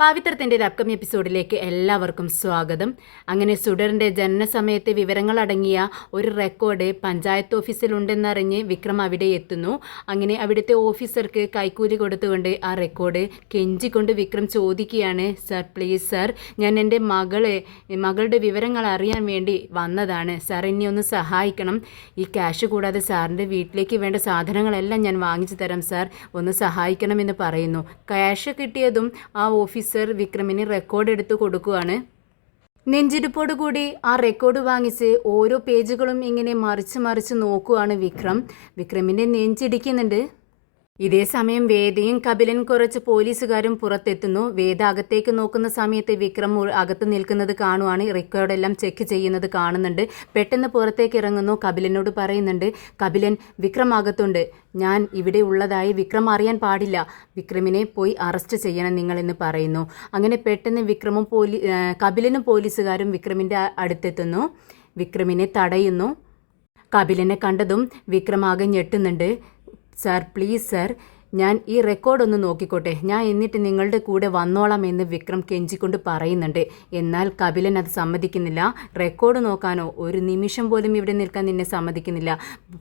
പാവിത്രത്തിൻ്റെ ഒരു അപ്കമിങ് എപ്പിസോഡിലേക്ക് എല്ലാവർക്കും സ്വാഗതം. അങ്ങനെ സുഡറിൻ്റെ ജനനസമയത്തെ വിവരങ്ങളടങ്ങിയ ഒരു റെക്കോർഡ് പഞ്ചായത്ത് ഓഫീസിലുണ്ടെന്നറിഞ്ഞ് വിക്രം അവിടെ എത്തുന്നു. അങ്ങനെ അവിടുത്തെ ഓഫീസർക്ക് കൈക്കൂലി കൊടുത്തുകൊണ്ട് ആ റെക്കോർഡ് കെഞ്ചിക്കൊണ്ട് വിക്രം ചോദിക്കുകയാണ്, സർ പ്ലീസ് സർ, ഞാൻ എൻ്റെ മകളുടെ വിവരങ്ങൾ അറിയാൻ വേണ്ടി വന്നതാണ് സാർ, എന്നെ ഒന്ന് സഹായിക്കണം. ഈ ക്യാഷ് കൂടാതെ സാറിൻ്റെ വീട്ടിലേക്ക് വേണ്ട സാധനങ്ങളെല്ലാം ഞാൻ വാങ്ങിച്ചു തരാം സാർ, ഒന്ന് സഹായിക്കണമെന്ന് പറയുന്നു. ക്യാഷ് കിട്ടിയതും ആ ഓഫീസർ വിക്രമിന് റെക്കോർഡ് എടുത്തു കൊടുക്കുകയാണ്. നെഞ്ചിടിപ്പോടുകൂടി ആ റെക്കോർഡ് വാങ്ങിച്ച് ഓരോ പേജുകളും ഇങ്ങനെ മറിച്ച് നോക്കുകയാണ് വിക്രമിൻ്റെ നെഞ്ചിടിക്കുന്നുണ്ട്. ഇതേ സമയം വേദയും കപിലൻ കുറച്ച് പോലീസുകാരും പുറത്തെത്തുന്നു. വേദ അകത്തേക്ക് നോക്കുന്ന സമയത്ത് വിക്രം അകത്ത് നിൽക്കുന്നത് കാണുവാണ്. റെക്കോർഡെല്ലാം ചെക്ക് ചെയ്യുന്നത് കാണുന്നുണ്ട്. പെട്ടെന്ന് പുറത്തേക്ക് ഇറങ്ങുന്നു. കപിലനോട് പറയുന്നുണ്ട്, കപിലൻ, വിക്രം അകത്തുണ്ട്, ഞാൻ ഇവിടെ ഉള്ളതായി വിക്രം അറിയാൻ പാടില്ല, വിക്രമിനെ പോയി അറസ്റ്റ് ചെയ്യണം നിങ്ങളെന്ന് പറയുന്നു. അങ്ങനെ പെട്ടെന്ന് കപിലനും പോലീസുകാരും വിക്രമിൻ്റെ അടുത്തെത്തുന്നു. വിക്രമിനെ തടയുന്നു. കപിലനെ കണ്ടതും വിക്രം ആകെ ഞെട്ടുന്നുണ്ട്. സാർ പ്ലീസ് സാർ, ഞാൻ ഈ റെക്കോർഡ് ഒന്ന് നോക്കിക്കോട്ടെ, ഞാൻ എന്നിട്ട് നിങ്ങളുടെ കൂടെ വന്നോളാം എന്ന് വിക്രം കെഞ്ചിക്കൊണ്ട് പറയുന്നുണ്ട്. എന്നാൽ കപിലൻ അത് സമ്മതിക്കുന്നില്ല. റെക്കോർഡ് നോക്കാനോ ഒരു നിമിഷം പോലും ഇവിടെ നിൽക്കാൻ നിന്നെ സമ്മതിക്കുന്നില്ല.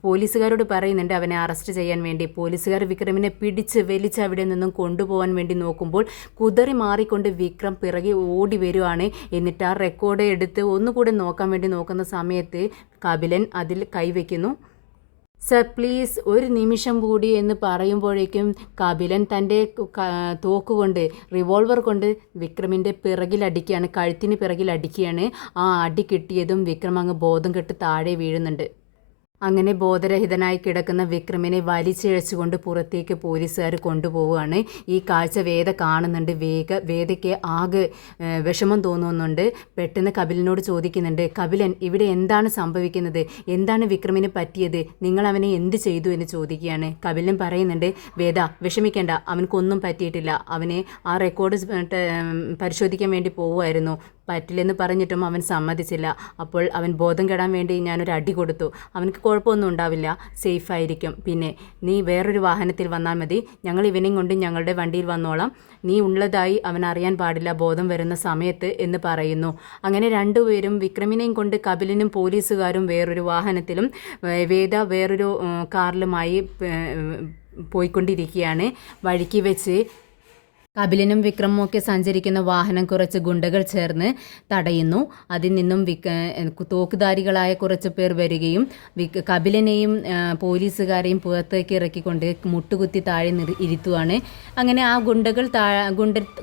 പോലീസുകാരോട് പറയുന്നുണ്ട് അവനെ അറസ്റ്റ് ചെയ്യാൻ വേണ്ടി. പോലീസുകാർ വിക്രമിനെ പിടിച്ച് വലിച്ച് അവിടെ നിന്നും കൊണ്ടുപോകാൻ വേണ്ടി നോക്കുമ്പോൾ കുതറി മാറിക്കൊണ്ട് വിക്രം പിറകെ ഓടി വരുവാണ്. എന്നിട്ട് ആ റെക്കോർഡ് എടുത്ത് ഒന്നുകൂടെ നോക്കാൻ വേണ്ടി നോക്കുന്ന സമയത്ത് കപിലൻ അതിൽ കൈവയ്ക്കുന്നു. സർ പ്ലീസ് ഒരു നിമിഷം കൂടി എന്ന് പറയുമ്പോഴേക്കും കപിലൻ തൻ്റെ തോക്കുകൊണ്ട്, റിവോൾവർ കൊണ്ട് വിക്രമിൻ്റെ പിറകിലടിക്കുകയാണ്, കഴുത്തിന് പിറകിലടിക്കുകയാണ്. ആ അടി കിട്ടിയതും വിക്രം അങ്ങ് ബോധം കെട്ട് താഴെ വീഴുന്നുണ്ട്. അങ്ങനെ ബോധരഹിതനായി കിടക്കുന്ന വിക്രമിനെ വലിച്ചിഴച്ചുകൊണ്ട് പുറത്തേക്ക് പോലീസുകാർ കൊണ്ടുപോവുകയാണ്. ഈ കാഴ്ച വേദ കാണുന്നുണ്ട്. വേദയ്ക്ക് ആകെ വിഷമം തോന്നുന്നുണ്ട്. പെട്ടെന്ന് കപിലനോട് ചോദിക്കുന്നുണ്ട്, കപിലൻ, ഇവിടെ എന്താണ് സംഭവിക്കുന്നത്, എന്താണ് വിക്രമിന് പറ്റിയത്, നിങ്ങൾ അവനെ എന്ത് ചെയ്തു എന്ന് ചോദിക്കുകയാണ്. കപിലൻ പറയുന്നുണ്ട്, വേദ വിഷമിക്കേണ്ട, അവനക്കൊന്നും പറ്റിയിട്ടില്ല, അവനെ ആ റെക്കോർഡ് പരിശോധിക്കാൻ വേണ്ടി പോവുമായിരുന്നു, പറ്റില്ലെന്ന് പറഞ്ഞിട്ടും അവൻ സമ്മതിച്ചില്ല. അപ്പോൾ അവൻ ബോധം കെടാൻ വേണ്ടി ഞാനൊരു അടി കൊടുത്തു, അവനക്ക് കുഴപ്പമൊന്നും ഉണ്ടാവില്ല, സേഫായിരിക്കും. പിന്നെ നീ വേറൊരു വാഹനത്തിൽ വന്നാൽ മതി, ഞങ്ങൾ ഇവനെയും കൊണ്ട് ഞങ്ങളുടെ വണ്ടിയിൽ വന്നോളാം, നീ ഉള്ളതായി അവൻ അറിയാൻ പാടില്ല ബോധം വരുന്ന സമയത്ത് എന്ന് പറയുന്നു. അങ്ങനെ രണ്ടുപേരും വിക്രമിനെയും കൊണ്ട് കപിലനും പോലീസുകാരും വേറൊരു വാഹനത്തിലും വേദ വേറൊരു കാറിലുമായി പോയിക്കൊണ്ടിരിക്കുകയാണ്. വഴിക്ക് വെച്ച് കപിലനും വിക്രമും ഒക്കെ സഞ്ചരിക്കുന്ന വാഹനം കുറച്ച് ഗുണ്ടകൾ ചേർന്ന് തടയുന്നു. അതിൽ നിന്നും തോക്കുധാരികളായ കുറച്ച് പേർ വരികയും കപിലനെയും പോലീസുകാരെയും പുറത്തേക്ക് ഇറക്കിക്കൊണ്ട് മുട്ടുകുത്തി താഴെ ഇരുത്തുവാണ്. അങ്ങനെ ആ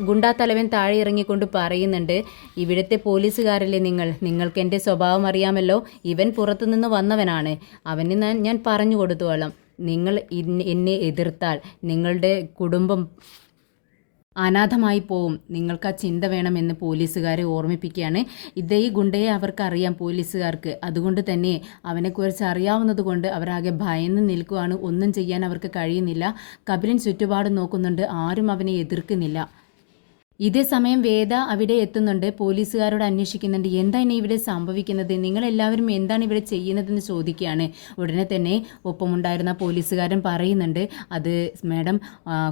ഗുണ്ടാ തലവൻ താഴെ ഇറങ്ങിക്കൊണ്ട് പറയുന്നുണ്ട്, ഇവിടുത്തെ പോലീസുകാരല്ലേ നിങ്ങൾക്ക് എൻ്റെ സ്വഭാവം അറിയാമല്ലോ, ഇവൻ പുറത്തുനിന്ന് വന്നവനാണ്, അവന് ഞാൻ പറഞ്ഞു കൊടുത്തോളാം, നിങ്ങൾ എന്നെ എതിർത്താൽ നിങ്ങളുടെ കുടുംബം അനാഥമായി പോവും, നിങ്ങൾക്ക് ആ ചിന്ത വേണമെന്ന് പോലീസുകാരെ ഓർമ്മിപ്പിക്കുകയാണ്. ഈ ഗുണ്ടയെ അവർക്കറിയാം പോലീസുകാർക്ക്, അതുകൊണ്ട് തന്നെ അവനെക്കുറിച്ച് അറിയാവുന്നത് കൊണ്ട് അവരാകെ ഭയന്ന് നിൽക്കുകയാണ്. ഒന്നും ചെയ്യാൻ അവർക്ക് കഴിയുന്നില്ല. കപിലൻ ചുറ്റുപാട് നോക്കുന്നുണ്ട്, ആരും അവനെ എതിർക്കുന്നില്ല. ഇതേ സമയം വേദ അവിടെ എത്തുന്നുണ്ട്. പോലീസുകാരോട് അന്വേഷിക്കുന്നുണ്ട്, എന്താണ് ഇവിടെ സംഭവിക്കുന്നത്, നിങ്ങളെല്ലാവരും എന്താണ് ഇവിടെ ചെയ്യുന്നതെന്ന് ചോദിക്കുകയാണ്. ഉടനെ തന്നെ ഒപ്പമുണ്ടായിരുന്ന പോലീസുകാരൻ പറയുന്നുണ്ട്, അത് മാഡം,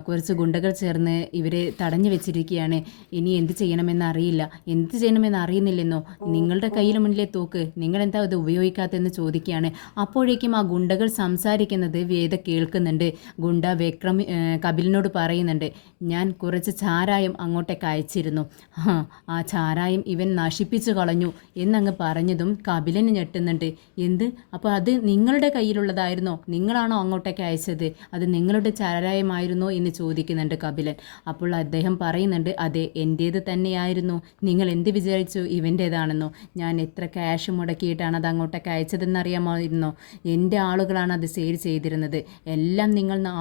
കുറച്ച് ഗുണ്ടകൾ ചേർന്ന് ഇവരെ തടഞ്ഞു വെച്ചിരിക്കുകയാണ്, ഇനി എന്ത് ചെയ്യണമെന്ന് അറിയുന്നില്ലെന്നോ, നിങ്ങളുടെ കയ്യിൽ മുന്നിലെ തോക്ക് നിങ്ങളെന്താ അത് ഉപയോഗിക്കാത്തതെന്ന് ചോദിക്കുകയാണ്. അപ്പോഴേക്കും ആ ഗുണ്ടകൾ സംസാരിക്കുന്നത് വേദ കേൾക്കുന്നുണ്ട്. ഗുണ്ട കപിലിനോട് പറയുന്നുണ്ട്, ഞാൻ കുറച്ച് ചാരായം അങ്ങോട്ടേക്ക് അയച്ചിരുന്നു, ആ ചാരായം ഇവൻ നശിപ്പിച്ചു കളഞ്ഞു എന്നങ്ങ് പറഞ്ഞതും കപിലന് ഞെട്ടുന്നുണ്ട്. എന്ത്, അപ്പോൾ അത് നിങ്ങളുടെ കയ്യിലുള്ളതായിരുന്നോ, നിങ്ങളാണോ അങ്ങോട്ടേക്ക് അയച്ചത്, അത് നിങ്ങളുടെ ചാരായമായിരുന്നോ എന്ന് ചോദിക്കുന്നുണ്ട് കപിലൻ. അപ്പോൾ അദ്ദേഹം പറയുന്നുണ്ട്, അതെ എൻ്റേത് തന്നെയായിരുന്നു, നിങ്ങൾ എന്ത് വിചാരിച്ചു ഇവൻ്റേതാണെന്നോ, ഞാൻ എത്ര ക്യാഷ് മുടക്കിയിട്ടാണ് അത് അങ്ങോട്ടേക്ക് അയച്ചതെന്നറിയാമായിരുന്നോ, എൻ്റെ ആളുകളാണ് അത് സെയിൽ ചെയ്തിരുന്നത്, എല്ലാം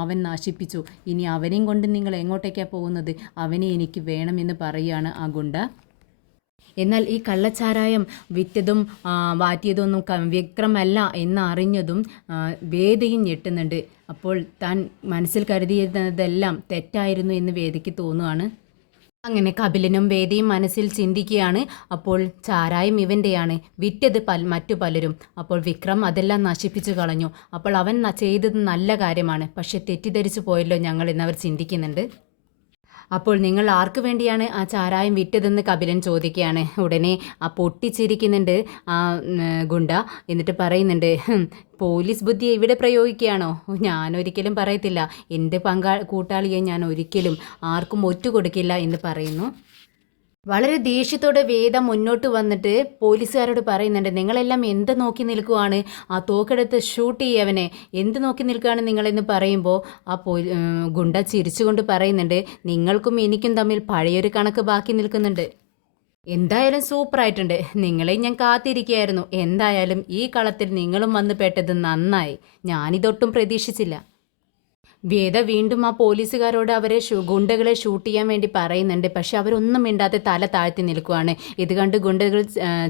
അവൻ നശിപ്പിച്ചു, ഇനി അവനെയും കൊണ്ട് നിങ്ങൾ എങ്ങോട്ടേക്കാണ് പോകുന്നത്, അവനെ എനിക്ക് വേണമെന്ന് പറയുകയാണ് ആ ഗുണ്ട. എന്നാൽ ഈ കള്ളച്ചാരായം വിറ്റതും വാറ്റിയതൊന്നും വിക്രമല്ല എന്നറിഞ്ഞതും വേദയും ഞെട്ടുന്നുണ്ട്. അപ്പോൾ താൻ മനസ്സിൽ കരുതിയതെല്ലാം തെറ്റായിരുന്നു എന്ന് വേദയ്ക്ക് തോന്നുകയാണ്. അങ്ങനെ കപിലനും വേദയും മനസ്സിൽ ചിന്തിക്കുകയാണ്, അപ്പോൾ ചാരായം ഇവൻ്റെയാണ്, വിറ്റത് മറ്റു പലരും, അപ്പോൾ വിക്രം അതെല്ലാം നശിപ്പിച്ചു കളഞ്ഞു, അപ്പോൾ അവൻ ചെയ്തത് നല്ല കാര്യമാണ്, പക്ഷെ തെറ്റിദ്ധരിച്ചു പോയല്ലോ ഞങ്ങൾ എന്നവർ ചിന്തിക്കുന്നുണ്ട്. അപ്പോൾ നിങ്ങൾ ആർക്ക് വേണ്ടിയാണ് ആ ചാരായം വിറ്റതെന്ന് കപിലൻ ചോദിക്കുകയാണ്. ഉടനെ ആ പൊട്ടിച്ചിരിക്കുന്നുണ്ട് ആ ഗുണ്ട. എന്നിട്ട് പറയുന്നുണ്ട്, പോലീസ് ബുദ്ധി ഇവിടെ പ്രയോഗിക്കുകയാണോ? ഞാനൊരിക്കലും പറയത്തില്ല. എൻ്റെ കൂട്ടാളിയെ ഞാൻ ഒരിക്കലും ആർക്കും ഒറ്റുകൊടുക്കില്ല എന്ന് പറയുന്നു. വളരെ ദേഷ്യത്തോടെ വേദ മുന്നോട്ട് വന്നിട്ട് പോലീസുകാരോട് പറയുന്നുണ്ട്, നിങ്ങളെല്ലാം എന്ത് നോക്കി നിൽക്കുവാണ്? ആ തോക്കെടുത്ത് ഷൂട്ട് ചെയ്യവനെ, എന്ത് നോക്കി നിൽക്കുകയാണ് നിങ്ങളെന്ന് പറയുമ്പോൾ ആ ഗുണ്ട ചിരിച്ചുകൊണ്ട് പറയുന്നുണ്ട്, നിങ്ങൾക്കും എനിക്കും തമ്മിൽ പഴയൊരു കണക്ക് ബാക്കി നിൽക്കുന്നുണ്ട്. എന്തായാലും സൂപ്പറായിട്ടുണ്ട്. നിങ്ങളെ ഞാൻ കാത്തിരിക്കുകയായിരുന്നു. എന്തായാലും ഈ കളത്തിൽ നിങ്ങളും വന്ന് പെട്ടത് നന്നായി. ഞാനിതൊട്ടും പ്രതീക്ഷിച്ചില്ല. വേദ വീണ്ടും ആ പോലീസുകാരോട് അവരെ ഗുണ്ടകളെ ഷൂട്ട് ചെയ്യാൻ വേണ്ടി പറയുന്നുണ്ട്. പക്ഷെ അവരൊന്നും മിണ്ടാതെ തല താഴ്ത്തി നിൽക്കുവാണ്. ഇത് കണ്ട് ഗുണ്ടകൾ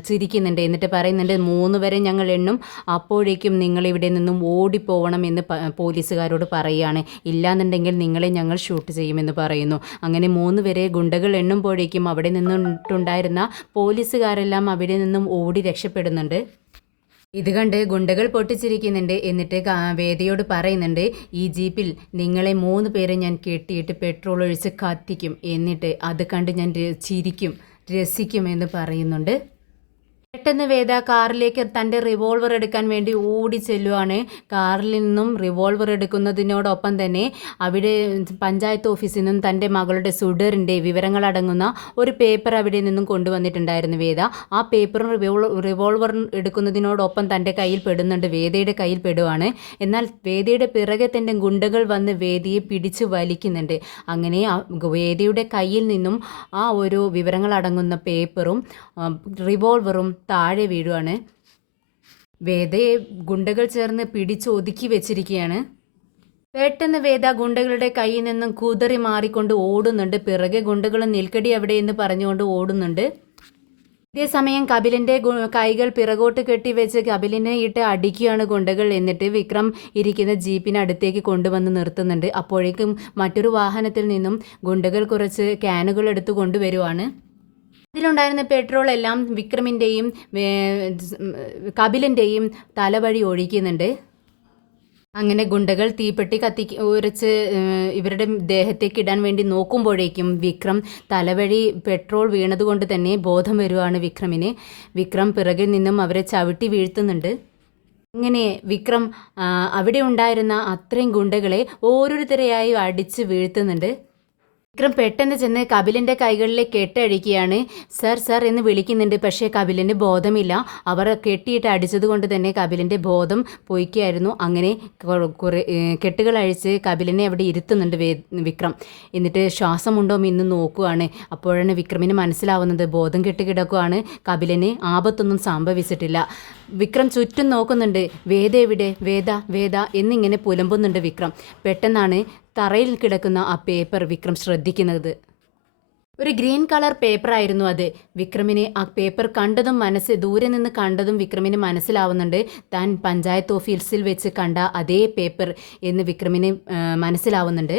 ചിരിക്കുന്നുണ്ട്. എന്നിട്ട് പറയുന്നുണ്ട്, 3 വരെ ഞങ്ങൾ എണ്ണും, അപ്പോഴേക്കും നിങ്ങൾ ഇവിടെ നിന്നും ഓടിപ്പോവണം എന്ന് പോലീസുകാരോട് പറയുകയാണ്. ഇല്ലാന്നുണ്ടെങ്കിൽ നിങ്ങളെ ഞങ്ങൾ ഷൂട്ട് ചെയ്യുമെന്ന് പറയുന്നു. അങ്ങനെ 3 വരെ ഗുണ്ടകൾ എണ്ണുമ്പോഴേക്കും അവിടെ നിന്നിട്ടുണ്ടായിരുന്ന പോലീസുകാരെല്ലാം അവിടെ നിന്നും ഓടി രക്ഷപ്പെടുന്നുണ്ട്. ഇത് കണ്ട് ഗുണ്ടകൾ പൊട്ടിച്ചിരിക്കുന്നുണ്ട്. എന്നിട്ട് വേദയോട് പറയുന്നുണ്ട്, ഈ ജീപ്പിൽ നിങ്ങളെ 3 പേരെ ഞാൻ കെട്ടിയിട്ട് പെട്രോൾ ഒഴിച്ച് കത്തിക്കും, എന്നിട്ട് അത് കണ്ട് ഞാൻ ചിരിക്കും, രസിക്കും എന്ന് പറയുന്നുണ്ട്. പെട്ടെന്ന് വേദ കാറിലേക്ക് തൻ്റെ റിവോൾവർ എടുക്കാൻ വേണ്ടി ഓടി ചെല്ലുവാണ്. കാറിൽ നിന്നും റിവോൾവർ എടുക്കുന്നതിനോടൊപ്പം തന്നെ അവിടെ പഞ്ചായത്ത് ഓഫീസിൽ നിന്നും തൻ്റെ മകളുടെ സുഡറിൻ്റെ വിവരങ്ങളടങ്ങുന്ന ഒരു പേപ്പർ അവിടെ നിന്നും കൊണ്ടുവന്നിട്ടുണ്ടായിരുന്നു വേദ. ആ പേപ്പറും റിവോൾവർ എടുക്കുന്നതിനോടൊപ്പം തൻ്റെ കയ്യിൽ പെടുന്നുണ്ട്, വേദയുടെ കയ്യിൽ പെടുവാണ്. എന്നാൽ വേദയുടെ പിറകെ തന്നെ ഗുണ്ടകൾ വന്ന് വേദയെ പിടിച്ചു വലിക്കുന്നുണ്ട്. അങ്ങനെ വേദയുടെ കയ്യിൽ നിന്നും ആ ഒരു വിവരങ്ങളടങ്ങുന്ന പേപ്പറും റിവോൾവറും താഴെ വീഴുവാണ്. വേദയെ ഗുണ്ടകൾ ചേർന്ന് പിടിച്ചൊതുക്കി വെച്ചിരിക്കുകയാണ്. പെട്ടെന്ന് വേദ ഗുണ്ടകളുടെ കയ്യിൽ നിന്നും കുതറി മാറിക്കൊണ്ട് ഓടുന്നുണ്ട്. പിറകെ ഗുണ്ടകൾ നിൽക്കടി അവിടെ എന്ന് പറഞ്ഞുകൊണ്ട് ഓടുന്നുണ്ട്. ഇതേസമയം കപിലിൻ്റെ കൈകൾ പിറകോട്ട് കെട്ടിവെച്ച് കപിലിനെ ഇട്ട് അടിക്കുകയാണ് ഗുണ്ടകൾ. എന്നിട്ട് വിക്രം ഇരിക്കുന്ന ജീപ്പിനടുത്തേക്ക് കൊണ്ടുവന്ന് നിർത്തുന്നുണ്ട്. അപ്പോഴേക്കും മറ്റൊരു വാഹനത്തിൽ നിന്നും ഗുണ്ടകൾ കുറച്ച് ക്യാനുകൾ എടുത്ത് കൊണ്ടുവരുവാണ്. ഇതിലുണ്ടായിരുന്ന പെട്രോൾ എല്ലാം വിക്രമിൻ്റെയും കപിലിൻ്റെയും തലവഴി ഒഴിക്കുന്നുണ്ട്. അങ്ങനെ ഗുണ്ടകൾ തീപ്പെട്ടി ഉരച്ച് ഇവരുടെ ദേഹത്തേക്ക് ഇടാൻ വേണ്ടി നോക്കുമ്പോഴേക്കും വിക്രം തലവഴി പെട്രോൾ വീണതുകൊണ്ട് തന്നെ ബോധം വരുവാണ് വിക്രമിന്. വിക്രം പിറകിൽ നിന്നും അവരെ ചവിട്ടി വീഴ്ത്തുന്നുണ്ട്. ഇങ്ങനെ വിക്രം അവിടെ ഉണ്ടായിരുന്ന അത്രയും ഗുണ്ടകളെ ഓരോരുത്തരെയായി അടിച്ച് വീഴ്ത്തുന്നുണ്ട്. വിക്രം പെട്ടെന്ന് ചെന്ന് കപിലിൻ്റെ കൈകളിലേക്ക് കെട്ടഴിക്കുകയാണ്. സർ സർ എന്ന് വിളിക്കുന്നുണ്ട്. പക്ഷേ കപിലിന് ബോധമില്ല. അവർ കെട്ടിയിട്ട് അടിച്ചത് കൊണ്ട് തന്നെ കപിലിൻ്റെ ബോധം പോയിക്കായിരുന്നു. അങ്ങനെ കെട്ടുകൾ അഴിച്ച് കപിലിനെ അവിടെ ഇരുത്തുന്നുണ്ട് വിക്രം. എന്നിട്ട് ശ്വാസമുണ്ടോ എന്ന് നോക്കുകയാണ്. അപ്പോഴാണ് വിക്രമിന് മനസ്സിലാവുന്നത് ബോധം കെട്ട് കിടക്കുകയാണ്. കപിലിന് ആപത്തൊന്നും സംഭവിച്ചിട്ടില്ല. വിക്രം ചുറ്റും നോക്കുന്നുണ്ട്. വേദ എവിടെ, വേദ വേദ എന്നിങ്ങനെ പുലമ്പുന്നുണ്ട് വിക്രം. പെട്ടെന്നാണ് തറയിൽ കിടക്കുന്ന ആ പേപ്പർ വിക്രം ശ്രദ്ധിക്കുന്നത്. ഒരു ഗ്രീൻ കളർ പേപ്പറായിരുന്നു അത്. വിക്രമിനെ ആ പേപ്പർ കണ്ടതും ദൂരെ നിന്ന് കണ്ടതും വിക്രമിന് മനസ്സിലാവുന്നുണ്ട് താൻ പഞ്ചായത്ത് ഓഫീസിൽ വെച്ച് കണ്ട അതേ പേപ്പർ എന്ന് വിക്രമിന് മനസ്സിലാവുന്നുണ്ട്.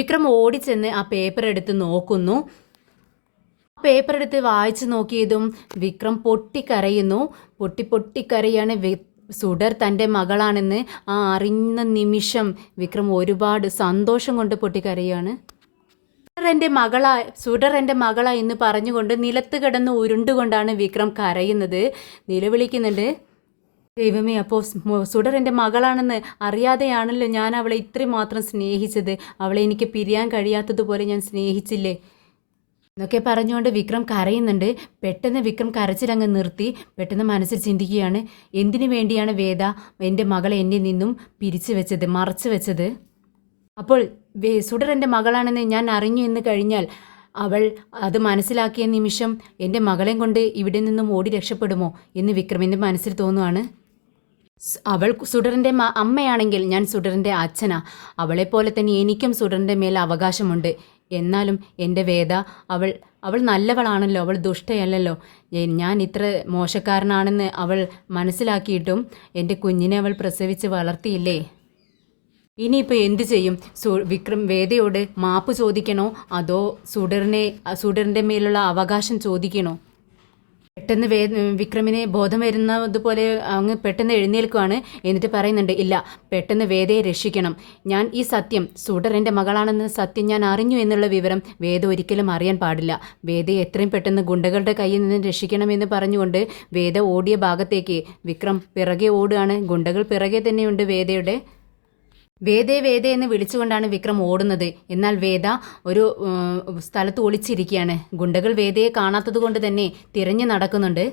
വിക്രം ഓടിച്ചെന്ന് ആ പേപ്പർ എടുത്ത് നോക്കുന്നു. പേപ്പർ എടുത്ത് വായിച്ചു നോക്കിയതും വിക്രം പൊട്ടിക്കരയുന്നു. പൊട്ടിക്കരയാണ്. സുഡർ തൻ്റെ മകളാണെന്ന് ആ അറിയുന്ന നിമിഷം വിക്രം ഒരുപാട് സന്തോഷം കൊണ്ട് പൊട്ടിക്കരയാണ്. സുഡർ എൻ്റെ മകളാ എന്ന് പറഞ്ഞുകൊണ്ട് നിലത്ത് കിടന്ന് ഉരുണ്ടുകൊണ്ടാണ് വിക്രം കരയുന്നത്, നിലവിളിക്കുന്നുണ്ട്. ദൈവമേ, അപ്പോൾ സുഡർ എൻ്റെ മകളാണെന്ന് അറിയാതെയാണല്ലോ ഞാൻ അവളെ ഇത്രയും മാത്രം സ്നേഹിച്ചത്. അവളെ എനിക്ക് പിരിയാൻ കഴിയാത്തതുപോലെ ഞാൻ സ്നേഹിച്ചില്ലേ എന്നൊക്കെ പറഞ്ഞുകൊണ്ട് വിക്രം കരയുന്നുണ്ട്. പെട്ടെന്ന് വിക്രം കരച്ചിലങ്ങ് നിർത്തി. പെട്ടെന്ന് മനസ്സിൽ ചിന്തിക്കുകയാണ്, എന്തിനു വേണ്ടിയാണ് വേദ എൻ്റെ മകളെ എന്നിൽ നിന്നും മറച്ചു വെച്ചത്? അപ്പോൾ സുഡർ എൻ്റെ മകളാണെന്ന് ഞാൻ അറിഞ്ഞു എന്ന് കഴിഞ്ഞാൽ അവൾ അത് മനസ്സിലാക്കിയ നിമിഷം എൻ്റെ മകളെയും കൊണ്ട് ഇവിടെ നിന്നും ഓടി രക്ഷപ്പെടുമോ എന്ന് വിക്രമിൻ്റെ മനസ്സിൽ തോന്നുവാണ്. അവൾ സുഡറിൻ്റെ അമ്മയാണെങ്കിൽ ഞാൻ സുഡറിൻ്റെ അച്ഛനാ. അവളെപ്പോലെ തന്നെ എനിക്കും സുഡറിൻ്റെ മേൽ അവകാശമുണ്ട്. എന്നാലും എൻ്റെ വേദ അവൾ നല്ലവളാണല്ലോ, അവൾ ദുഷ്ടയല്ലല്ലോ. ഞാൻ ഇത്ര മോശക്കാരനാണെന്ന് അവൾ മനസ്സിലാക്കിയിട്ടും എൻ്റെ കുഞ്ഞിനെ അവൾ പ്രസവിച്ച് വളർത്തിയില്ലേ. ഇനിയിപ്പോൾ എന്തു ചെയ്യും? വിക്രം വേദയോട് മാപ്പ് ചോദിക്കണോ അതോ സുഡറിൻ്റെ മേലുള്ള അവകാശം ചോദിക്കണോ? പെട്ടെന്ന് വിക്രമിന് ബോധം വരുന്നതുപോലെ അങ്ങ് പെട്ടെന്ന് എഴുന്നേൽക്കുവാണ്. എന്നിട്ട് പറയുന്നുണ്ട്, ഇല്ല, പെട്ടെന്ന് വേദയെ രക്ഷിക്കണം. ഞാൻ ഈ സത്യം, സുഡർ എൻ്റെ മകളാണെന്ന സത്യം ഞാൻ അറിഞ്ഞു എന്നുള്ള വിവരം വേദ ഒരിക്കലും അറിയാൻ പാടില്ല. വേദയെ എത്രയും പെട്ടെന്ന് ഗുണ്ടകളുടെ കയ്യിൽ നിന്ന് രക്ഷിക്കണമെന്ന് പറഞ്ഞുകൊണ്ട് വേദ ഓടിയ ഭാഗത്തേക്ക് വിക്രം പിറകെ ഓടുകയാണ്. ഗുണ്ടകൾ പിറകെ തന്നെയുണ്ട് വേദയുടെ. വേദേ വേദ എന്ന് വിളിച്ചുകൊണ്ടാണ് വിക്രം ഓടുന്നത്. എന്നാൽ വേദ ഒരു സ്ഥലത്ത് ഒളിച്ചിരിക്കുകയാണ്. ഗുണ്ടകൾ വേദയെ കാണാത്തത് കൊണ്ട് തന്നെ തിരഞ്ഞു നടക്കുന്നുണ്ട്.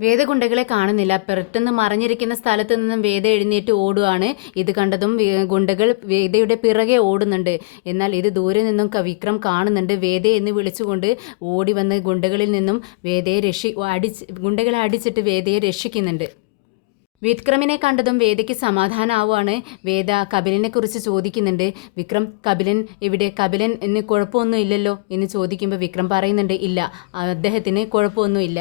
വേദ ഗുണ്ടകളെ കാണുന്നില്ല. പെട്ടെന്ന് മറഞ്ഞിരിക്കുന്ന സ്ഥലത്ത് നിന്നും വേദ എഴുന്നേറ്റ് ഓടുകയാണ്. ഇത് കണ്ടതും ഗുണ്ടകൾ വേദയുടെ പിറകെ ഓടുന്നുണ്ട്. എന്നാൽ ഇത് ദൂരെ നിന്നും വിക്രം കാണുന്നുണ്ട്. വേദ എന്ന് വിളിച്ചുകൊണ്ട് ഓടി വന്ന് ഗുണ്ടകളിൽ നിന്നും വേദയെ ഗുണ്ടകളെ അടിച്ചിട്ട് വേദയെ രക്ഷിക്കുന്നുണ്ട്. വിക്രമിനെ കണ്ടതും വേദയ്ക്ക് സമാധാനമാവുകയാണ്. വേദ കപിലിനെ കുറിച്ച് ചോദിക്കുന്നുണ്ട്. വിക്രം, കപിലൻ എവിടെ? കപിലൻ എന്ന് കുഴപ്പമൊന്നും ഇല്ലല്ലോ എന്ന് ചോദിക്കുമ്പോൾ വിക്രം പറയുന്നുണ്ട്, ഇല്ല, അദ്ദേഹത്തിന് കുഴപ്പമൊന്നുമില്ല.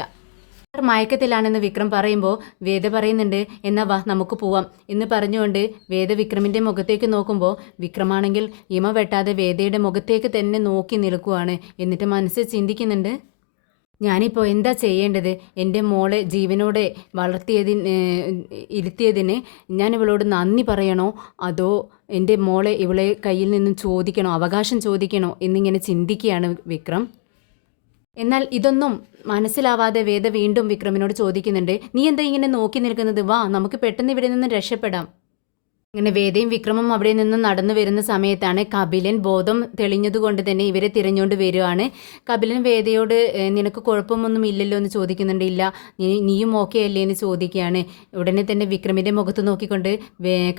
മയക്കത്തിലാണെന്ന് വിക്രം പറയുമ്പോൾ വേദ പറയുന്നുണ്ട്, എന്നാ വാ നമുക്ക് പോവാം എന്ന് പറഞ്ഞുകൊണ്ട് വേദ വിക്രമിൻ്റെ മുഖത്തേക്ക് നോക്കുമ്പോൾ വിക്രമാണെങ്കിൽ ഇമ വെട്ടാതെ വേദയുടെ മുഖത്തേക്ക് തന്നെ നോക്കി നിൽക്കുവാണ്. എന്നിട്ട് മനസ്സിൽ ചിന്തിക്കുന്നുണ്ട്, ഞാനിപ്പോൾ എന്താ ചെയ്യേണ്ടത്? എൻ്റെ മോളെ ജീവനോടെ ഇരുത്തിയതിന് ഞാൻ ഇവളോട് നന്ദി പറയണോ, അതോ എൻ്റെ മോളെ ഇവളെ കയ്യിൽ നിന്നും ചോദിക്കണോ, അവകാശം ചോദിക്കണോ എന്നിങ്ങനെ ചിന്തിക്കുകയാണ് വിക്രം. എന്നാൽ ഇതൊന്നും മനസ്സിലാവാതെ വേദ വീണ്ടും വിക്രമിനോട് ചോദിക്കുന്നുണ്ട്, നീ എന്താ ഇങ്ങനെ നോക്കി നിൽക്കുന്നത്? വാ, നമുക്ക് പെട്ടെന്ന് ഇവിടെ നിന്ന് രക്ഷപ്പെടാം. അങ്ങനെ വേദയും വിക്രമും അവിടെ നിന്ന് നടന്നു വരുന്ന സമയത്താണ് കപിലൻ ബോധം തെളിഞ്ഞതുകൊണ്ട് തന്നെ ഇവരെ തിരഞ്ഞുകൊണ്ട് വരുവാണ്. കപിലൻ വേദയോട് നിനക്ക് കുഴപ്പമൊന്നും ഇല്ലല്ലോ എന്ന് ചോദിക്കുന്നുണ്ട്. ഇല്ല, നീയും ഓക്കെ അല്ലേ എന്ന് ചോദിക്കുകയാണ്. ഉടനെ തന്നെ വിക്രമിൻ്റെ മുഖത്ത് നോക്കിക്കൊണ്ട്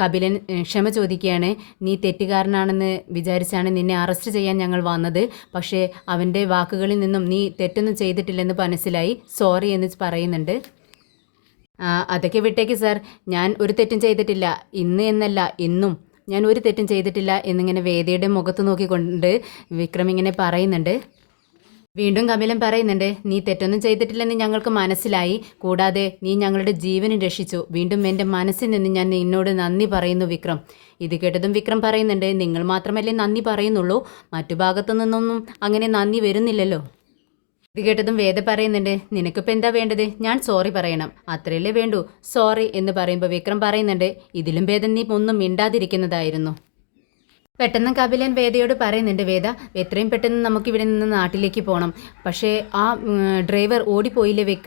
കപിലൻ ക്ഷമ ചോദിക്കുകയാണ്. നീ തെറ്റുകാരനാണെന്ന് വിചാരിച്ചാണ് നിന്നെ അറസ്റ്റ് ചെയ്യാൻ ഞങ്ങൾ വന്നത്. പക്ഷേ അവൻ്റെ വാക്കുകളിൽ നിന്നും നീ തെറ്റൊന്നും ചെയ്തിട്ടില്ലെന്ന് മനസ്സിലായി, സോറി എന്ന് പറയുന്നുണ്ട്. അതൊക്കെ വിട്ടേക്ക് സാർ, ഞാൻ ഒരു തെറ്റും ചെയ്തിട്ടില്ല, ഇന്ന് എന്നല്ല എന്നും ഞാൻ ഒരു തെറ്റും ചെയ്തിട്ടില്ല എന്നിങ്ങനെ വേദയുടെ മുഖത്ത് നോക്കിക്കൊണ്ട് വിക്രം ഇങ്ങനെ പറയുന്നുണ്ട്. വീണ്ടും കപിലൻ പറയുന്നുണ്ട്, നീ തെറ്റൊന്നും ചെയ്തിട്ടില്ലെന്ന് ഞങ്ങൾക്ക് മനസ്സിലായി, കൂടാതെ നീ ഞങ്ങളുടെ ജീവനും രക്ഷിച്ചു. വീണ്ടും എൻ്റെ മനസ്സിൽ നിന്ന് ഞാൻ നിന്നോട് നന്ദി പറയുന്നു വിക്രം. ഇത് കേട്ടതും വിക്രം പറയുന്നുണ്ട്, നിങ്ങൾ മാത്രമല്ലേ നന്ദി പറയുന്നുള്ളൂ, മറ്റു ഭാഗത്തു നിന്നൊന്നും അങ്ങനെ നന്ദി വരുന്നില്ലല്ലോ. ഇത് കേട്ടതും വേദ പറയുന്നുണ്ട്, നിനക്കിപ്പോൾ എന്താ വേണ്ടത്? ഞാൻ സോറി പറയണം, അത്രയല്ലേ വേണ്ടൂ. സോറി എന്ന് പറയുമ്പോൾ വിക്രം പറയുന്നുണ്ട്, ഇതിലും ഭേദം നീ ഒന്നും മിണ്ടാതിരിക്കുന്നതായിരുന്നു. പെട്ടെന്ന് കപിലൻ വേദയോട് പറയുന്നുണ്ട്, വേദ, എത്രയും പെട്ടെന്ന് നമുക്കിവിടെ നിന്ന് നാട്ടിലേക്ക് പോകണം. പക്ഷേ ആ ഡ്രൈവർ ഓടിപ്പോയില്ലേ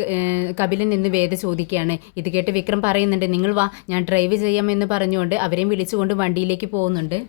കപിലൻ എന്ന് വേദ ചോദിക്കുകയാണ്. ഇത് കേട്ട് വിക്രം പറയുന്നുണ്ട്, നിങ്ങൾ വാ, ഞാൻ ഡ്രൈവ് ചെയ്യാമെന്ന് പറഞ്ഞുകൊണ്ട് അവരെയും വിളിച്ചുകൊണ്ട് വണ്ടിയിലേക്ക് പോകുന്നുണ്ട്.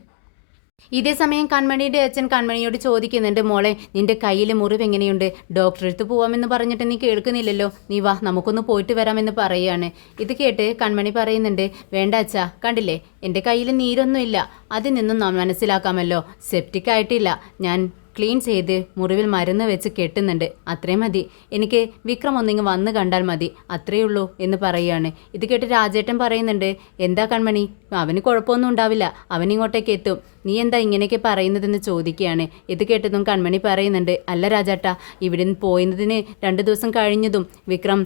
ഇതേ സമയം കൺമണിയുടെ അച്ഛൻ കൺമണിയോട് ചോദിക്കുന്നുണ്ട്, മോളെ, നിന്റെ കയ്യിൽ മുറിവ് എങ്ങനെയുണ്ട്? ഡോക്ടറെ അടുത്ത് പോവാമെന്ന് പറഞ്ഞിട്ട് നീ കേൾക്കുന്നില്ലല്ലോ, നീ വാ, നമുക്കൊന്ന് പോയിട്ട് വരാമെന്ന് പറയുകയാണ്. ഇത് കേട്ട് കൺമണി പറയുന്നുണ്ട്, വേണ്ട അച്ഛാ, കണ്ടില്ലേ, എൻ്റെ കയ്യിൽ നീരൊന്നുമില്ല, അതിൽ നിന്നും മനസ്സിലാക്കാമല്ലോ, സെപ്റ്റിക് ആയിട്ടില്ല, ഞാൻ ക്ലീൻ ചെയ്ത് മുറിവിൽ മരുന്ന് വെച്ച് കെട്ടുന്നുണ്ട്, അത്രയും മതി, എനിക്ക് വിക്രം ഒന്നിങ്ങ് വന്ന് കണ്ടാൽ മതി, അത്രയേ ഉള്ളൂ എന്ന് പറയുകയാണ്. ഇത് കേട്ട് രാജേട്ടൻ പറയുന്നുണ്ട്, എന്താ കൺമണി, അവന് കുഴപ്പമൊന്നും ഉണ്ടാവില്ല, അവനിങ്ങോട്ടേക്ക് എത്തും, നീ എന്താ ഇങ്ങനെയൊക്കെ പറയുന്നതെന്ന് ചോദിക്കുകയാണ്. ഇത് കേട്ടതും കൺമണി പറയുന്നുണ്ട്, അല്ല രാജേട്ടാ, ഇവിടെ നിന്ന് പോയതിന് 2 ദിവസം കഴിഞ്ഞതും വിക്രം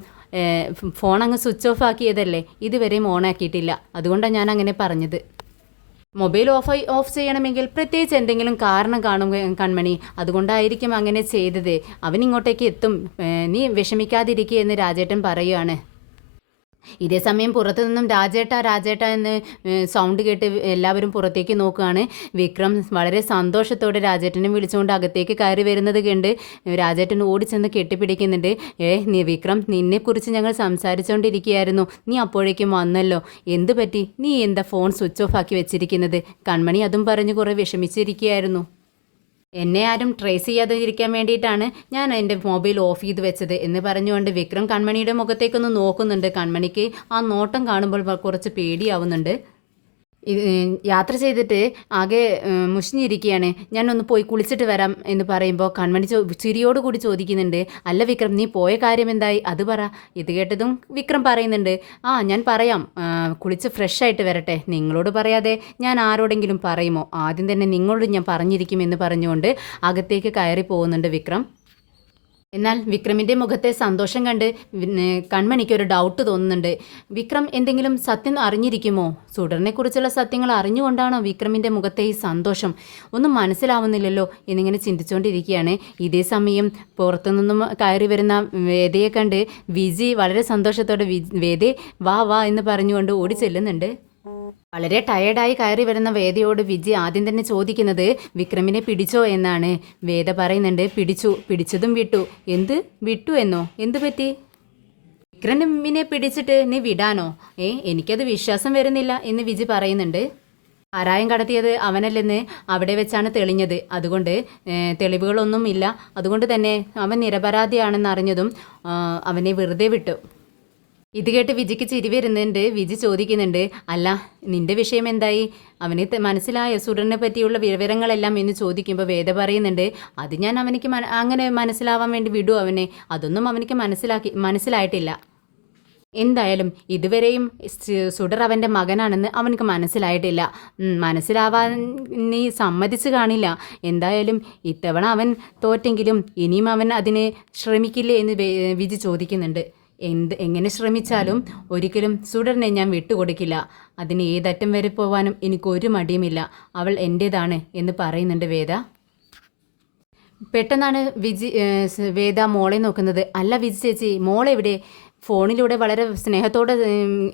ഫോൺ അങ്ങ് സ്വിച്ച് ഓഫ് ആക്കിയതല്ലേ, ഇതുവരെയും ഓണാക്കിയിട്ടില്ല, അതുകൊണ്ടാണ് ഞാൻ അങ്ങനെ പറഞ്ഞത്. മൊബൈൽ ഓഫ് ചെയ്യണമെങ്കിൽ പ്രത്യേകിച്ച് എന്തെങ്കിലും കാരണം കാണും കൺമണി, അതുകൊണ്ടായിരിക്കും അങ്ങനെ ചെയ്തത്, അവനിങ്ങോട്ടേക്ക് എത്തും, നീ വിഷമിക്കാതിരിക്കുക എന്ന് രാജേട്ടൻ പറയുകയാണ്. ഇതേ സമയം പുറത്തു നിന്നും രാജേട്ട എന്ന് സൗണ്ട് കേട്ട് എല്ലാവരും പുറത്തേക്ക് നോക്കുകയാണ്. വിക്രം വളരെ സന്തോഷത്തോടെ രാജേട്ടനെ വിളിച്ചുകൊണ്ട് അകത്തേക്ക് കയറി വരുന്നത് കണ്ട് രാജേട്ടൻ ഓടിച്ചെന്ന് കെട്ടിപ്പിടിക്കുന്നുണ്ട്. നീ വിക്രം, നിന്നെക്കുറിച്ച് ഞങ്ങൾ സംസാരിച്ചുകൊണ്ടിരിക്കുകയായിരുന്നു, നീ അപ്പോഴേക്കും വന്നല്ലോ, എന്തു പറ്റി, നീ എന്താ ഫോൺ സ്വിച്ച് ഓഫ് ആക്കി വെച്ചിരിക്കുന്നത്? കൺമണി അതും പറഞ്ഞ് കുറേ വിഷമിച്ചിരിക്കുകയായിരുന്നു. എന്നെ ആരും ട്രേസ് ചെയ്യാതിരിക്കാൻ വേണ്ടിയിട്ടാണ് ഞാൻ എൻ്റെ മൊബൈൽ ഓഫ് ചെയ്ത് വെച്ചത് എന്ന് പറഞ്ഞുകൊണ്ട് വിക്രം കൺമണിയുടെ മുഖത്തേക്കൊന്ന് നോക്കുന്നുണ്ട്. കൺമണിക്ക് ആ നോട്ടം കാണുമ്പോൾ കുറച്ച് പേടിയാവുന്നുണ്ട്. യാത്ര ചെയ്തിട്ട് ആകെ മുഷിഞ്ഞിരിക്കുകയാണ്, ഞാനൊന്ന് പോയി കുളിച്ചിട്ട് വരാം എന്ന് പറയുമ്പോൾ കൺമണി ചിരിയോടുകൂടി ചോദിക്കുന്നുണ്ട്, അല്ല വിക്രം, നീ പോയ കാര്യം എന്തായി, അത് പറ. ഇത് കേട്ടതും വിക്രം പറയുന്നുണ്ട്, ഞാൻ പറയാം, കുളിച്ച് ഫ്രഷ് ആയിട്ട് വരട്ടെ, നിങ്ങളോട് പറയാതെ ഞാൻ ആരോടെങ്കിലും പറയുമോ, ആദ്യം തന്നെ നിങ്ങളോട് ഞാൻ പറഞ്ഞിരിക്കുമെന്ന് പറഞ്ഞുകൊണ്ട് അകത്തേക്ക് കയറി പോകുന്നുണ്ട് വിക്രം. എന്നാൽ വിക്രമിൻ്റെ മുഖത്തെ സന്തോഷം കണ്ട് കൺമണിക്ക് ഒരു ഡൗട്ട് തോന്നുന്നുണ്ട്. വിക്രം എന്തെങ്കിലും സത്യം അറിഞ്ഞിരിക്കുമോ? സുഡറിനെക്കുറിച്ചുള്ള സത്യങ്ങൾ അറിഞ്ഞുകൊണ്ടാണോ വിക്രമിൻ്റെ മുഖത്തെ ഈ സന്തോഷം? ഒന്നും മനസ്സിലാവുന്നില്ലല്ലോ എന്നിങ്ങനെ ചിന്തിച്ചുകൊണ്ടിരിക്കുകയാണ്. ഇതേ സമയം പുറത്തുനിന്നും കയറി വരുന്ന വേദയെ കണ്ട് വിജി വളരെ സന്തോഷത്തോടെ വേദേ വാ വാ എന്ന് പറഞ്ഞുകൊണ്ട് ഓടി ചെല്ലുന്നുണ്ട്. വളരെ ടയേർഡായി കയറി വരുന്ന വേദയോട് വിജി ആദ്യം തന്നെ ചോദിക്കുന്നത് വിക്രമിനെ പിടിച്ചോ എന്നാണ്. വേദ പറയുന്നുണ്ട് പിടിച്ചതും വിട്ടു. എന്ത് വിട്ടു എന്നോ? എന്തു പറ്റി? വിക്രമിനെ പിടിച്ചിട്ട് നീ വിടാനോ? എനിക്കത് വിശ്വാസം വരുന്നില്ല എന്ന് വിജി പറയുന്നുണ്ട്. ആരായം കടത്തിയത് അവനല്ലെന്ന് അവിടെ വെച്ചാണ് തെളിഞ്ഞത്. അതുകൊണ്ട് തെളിവുകളൊന്നും ഇല്ല. അതുകൊണ്ട് തന്നെ അവൻ നിരപരാധിയാണെന്ന് അറിഞ്ഞതും അവനെ വെറുതെ വിട്ടു. ഇത് കേട്ട് വിജിക്ക് ചിരി വരുന്നുണ്ട്. വിജി ചോദിക്കുന്നുണ്ട്, അല്ല നിന്റെ വിഷയം എന്തായി? അവന് മനസ്സിലായോ സുഡറിനെ പറ്റിയുള്ള വിവരങ്ങളെല്ലാം എന്ന് ചോദിക്കുമ്പോൾ വേദ പറയുന്നുണ്ട്, അത് ഞാൻ അവനിക്ക് അങ്ങനെ മനസ്സിലാവാൻ വേണ്ടി വിടൂ അവനെ. അതൊന്നും അവനിക്ക് മനസ്സിലായിട്ടില്ല. എന്തായാലും ഇതുവരെയും സുഡർ അവൻ്റെ മകനാണെന്ന് അവനക്ക് മനസ്സിലായിട്ടില്ല. മനസ്സിലാവാൻ നീ സമ്മതിച്ച് കാണില്ല. എന്തായാലും ഇത്തവണ അവൻ തോറ്റെങ്കിലും ഇനിയും അവൻ അതിന് ശ്രമിക്കില്ലേ എന്ന് വിജി ചോദിക്കുന്നുണ്ട്. എങ്ങനെ ശ്രമിച്ചാലും ഒരിക്കലും സുഡറിനെ ഞാൻ വിട്ടുകൊടുക്കില്ല. അതിന് ഏതറ്റം വരെ പോവാനും എനിക്കൊരു മടിയുമില്ല. അവൾ എൻ്റേതാണ് എന്ന് പറയുന്നുണ്ട് വേദ. പെട്ടെന്നാണ് വേദ മോളെ നോക്കുന്നത്. അല്ല വിജി ചേച്ചി, മോളെവിടെ? ഫോണിലൂടെ വളരെ സ്നേഹത്തോടെ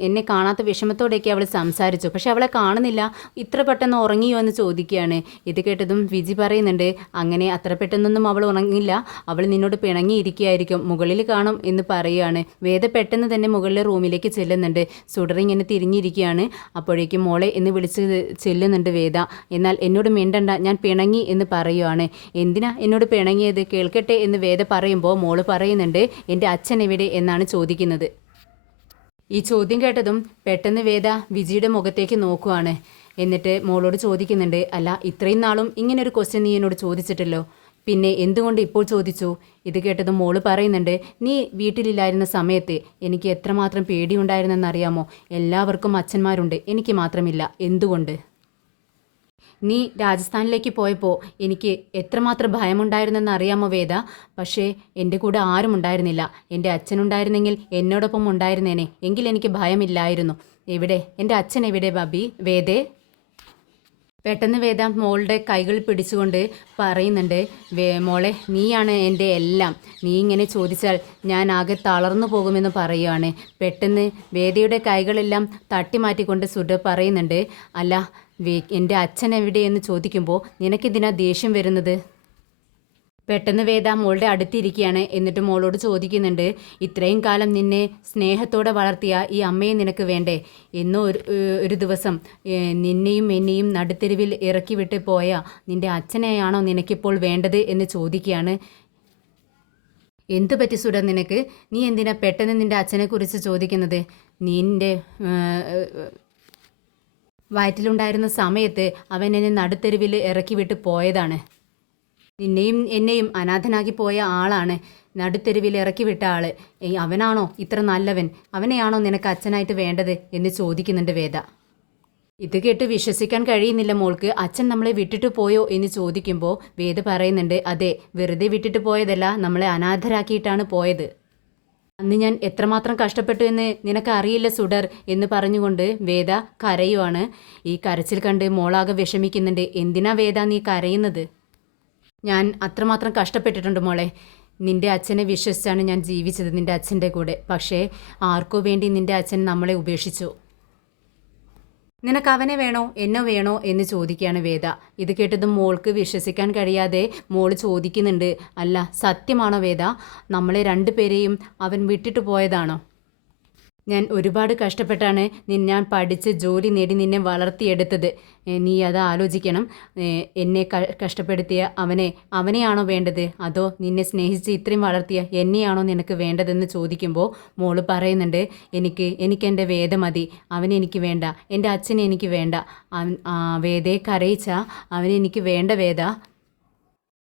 എന്നെ കാണാത്ത വിഷമത്തോടെയൊക്കെ അവൾ സംസാരിച്ചു. പക്ഷെ അവളെ കാണുന്നില്ല. ഇത്ര പെട്ടെന്ന് ഉറങ്ങിയോ എന്ന് ചോദിക്കുകയാണ്. ഇത് കേട്ടതും വിജി പറയുന്നുണ്ട്, അങ്ങനെ അത്ര പെട്ടെന്നൊന്നും അവൾ ഉറങ്ങില്ല. അവൾ നിന്നോട് പിണങ്ങിയിരിക്കുകയായിരിക്കും, മുകളിൽ കാണും എന്ന് പറയുകയാണ്. വേദ പെട്ടെന്ന് തന്നെ മുകളിലെ റൂമിലേക്ക് ചെല്ലുന്നുണ്ട്. സുഡർ ഇങ്ങനെ തിരിഞ്ഞിരിക്കുകയാണ്. അപ്പോഴേക്കും മോളെ എന്ന് വിളിച്ച് ചെല്ലുന്നുണ്ട് വേദ. എന്നാൽ എന്നോട് മിണ്ടണ്ട, ഞാൻ പിണങ്ങി എന്ന് പറയുകയാണ്. എന്തിനാ എന്നോട് പിണങ്ങിയത്? കേൾക്കട്ടെ എന്ന് വേദ പറയുമ്പോൾ മോള് പറയുന്നുണ്ട്, എൻ്റെ അച്ഛൻ എവിടെ എന്നാണ് ചോദിക്കുന്നത്. ഈ ചോദ്യം കേട്ടതും പെട്ടെന്ന് വേദ വിജിയുടെ മുഖത്തേക്ക് നോക്കുവാണ്. എന്നിട്ട് മോളോട് ചോദിക്കുന്നുണ്ട്, അല്ല ഇത്രയും നാളും ഇങ്ങനൊരു ക്വസ്റ്റ്യൻ നീ എന്നോട് ചോദിച്ചിട്ടല്ലോ, പിന്നെ എന്തുകൊണ്ട് ഇപ്പോൾ ചോദിച്ചു? ഇത് കേട്ടതും മോള് പറയുന്നുണ്ട്, നീ വീട്ടിലില്ലായിരുന്ന സമയത്ത് എനിക്ക് എത്രമാത്രം പേടിയുണ്ടായിരുന്നെന്നറിയാമോ? എല്ലാവർക്കും അച്ഛന്മാരുണ്ട്, എനിക്ക് മാത്രമില്ല. എന്തുകൊണ്ട്? നീ രാജസ്ഥാനിലേക്ക് പോയപ്പോൾ എനിക്ക് എത്രമാത്രം ഭയമുണ്ടായിരുന്നെന്ന് അറിയാമോ വേദ? പക്ഷേ എൻ്റെ കൂടെ ആരും ഉണ്ടായിരുന്നില്ല. എൻ്റെ അച്ഛനുണ്ടായിരുന്നെങ്കിൽ എന്നോടൊപ്പം ഉണ്ടായിരുന്നേനെ. എങ്കിൽ എനിക്ക് ഭയമില്ലായിരുന്നു. എവിടെ എൻ്റെ അച്ഛൻ? എവിടെ വേദേ? പെട്ടെന്ന് വേദ മോളുടെ കൈകൾ പിടിച്ചുകൊണ്ട് പറയുന്നുണ്ട്, മോളെ നീയാണ് എൻ്റെ എല്ലാം. നീ ഇങ്ങനെ ചോദിച്ചാൽ ഞാൻ ആകെ തളർന്നു പോകുമെന്ന് പറയുകയാണ്. പെട്ടെന്ന് വേദയുടെ കൈകളെല്ലാം തട്ടിമാറ്റിക്കൊണ്ട് സുഡ പറയുന്നുണ്ട്, അല്ല എൻ്റെ അച്ഛൻ എവിടെയെന്ന് ചോദിക്കുമ്പോൾ നിനക്കിതിനാ ദേഷ്യം വരുന്നത്? പെട്ടെന്ന് വേദ മോളുടെ അടുത്തിരിക്കുകയാണ്. എന്നിട്ട് മോളോട് ചോദിക്കുന്നുണ്ട്, ഇത്രയും കാലം നിന്നെ സ്നേഹത്തോടെ വളർത്തിയ ഈ അമ്മയെ നിനക്ക് വേണ്ടേ? എന്നോ ഒരു ദിവസം നിന്നെയും എന്നെയും നടുത്തെരുവിൽ ഇറക്കി വിട്ട് പോയ നിൻ്റെ അച്ഛനെയാണോ നിനക്കിപ്പോൾ വേണ്ടത് എന്ന് ചോദിക്കുകയാണ്. എന്തു പറ്റി സുഡ നിനക്ക്? നീ എന്തിനാ പെട്ടെന്ന് നിൻ്റെ അച്ഛനെക്കുറിച്ച് ചോദിക്കുന്നത്? നിൻ്റെ വയറ്റിലുണ്ടായിരുന്ന സമയത്ത് അവൻ എന്നെ നടുത്തെരുവിൽ ഇറക്കി വിട്ട് പോയതാണ്. നിന്നെയും എന്നെയും അനാഥനാക്കി പോയ ആളാണ്, നടുത്തെരുവിൽ ഇറക്കി വിട്ട ആള്. അവനാണോ ഇത്ര നല്ലവൻ? അവനെയാണോ നിനക്ക് അച്ഛനായിട്ട് വേണ്ടത് എന്ന് ചോദിക്കുന്നുണ്ട് വേദ. ഇത് കേട്ട് വിശ്വസിക്കാൻ കഴിയുന്നില്ല മോൾക്ക്. അച്ഛൻ നമ്മളെ വിട്ടിട്ട് പോയോ എന്ന് ചോദിക്കുമ്പോൾ വേദ പറയുന്നുണ്ട്, അതെ, വെറുതെ വിട്ടിട്ട് പോയതല്ല, നമ്മളെ അനാഥരാക്കിയിട്ടാണ് പോയത്. അന്ന് ഞാൻ എത്രമാത്രം കഷ്ടപ്പെട്ടു എന്ന് നിനക്ക് അറിയില്ല സുഡർ എന്ന് പറഞ്ഞുകൊണ്ട് വേദ കരയുവാണ്. ഈ കരച്ചിൽ കണ്ട് മോളാകെ വിഷമിക്കുന്നുണ്ട്. എന്തിനാ വേദ നീ കരയുന്നത്? ഞാൻ അത്രമാത്രം കഷ്ടപ്പെട്ടിട്ടുണ്ട് മോളെ. നിൻ്റെ അച്ഛനെ വിശ്വസിച്ചാണ് ഞാൻ ജീവിച്ചത്, നിൻ്റെ അച്ഛൻ്റെ കൂടെ. പക്ഷേ ആർക്കോ വേണ്ടി നിൻ്റെ അച്ഛൻ നമ്മളെ ഉപേക്ഷിച്ചു. നിനക്ക് അവനെ വേണോ എന്നെ വേണോ എന്ന് ചോദിക്കുകയാണ് വേദ. ഇത് കേട്ടതും മോൾക്ക് വിശ്വസിക്കാൻ കഴിയാതെ മോള് ചോദിക്കുന്നുണ്ട്, അല്ല സത്യമാണോ വേദ? നമ്മളെ രണ്ടുപേരെയും അവൻ വിട്ടിട്ട് പോയതാണോ? ഞാൻ ഒരുപാട് കഷ്ടപ്പെട്ടാണ് ഞാൻ പഠിച്ച് ജോലി നേടി നിന്നെ വളർത്തിയെടുത്തത്. നീ അത് ആലോചിക്കണം. എന്നെ കഷ്ടപ്പെടുത്തിയ അവനെയാണോ വേണ്ടത്, അതോ നിന്നെ സ്നേഹിച്ച് ഇത്രയും വളർത്തിയ എന്നെയാണോ നിനക്ക് വേണ്ടതെന്ന് ചോദിക്കുമ്പോൾ മോള് പറയുന്നുണ്ട്, എനിക്കെൻ്റെ വേദ മതി, അവനെനിക്ക് വേണ്ട, എൻ്റെ അച്ഛനെ എനിക്ക് വേണ്ട. വേദയെ കരയിച്ച അവനെനിക്ക് വേണ്ട വേദ.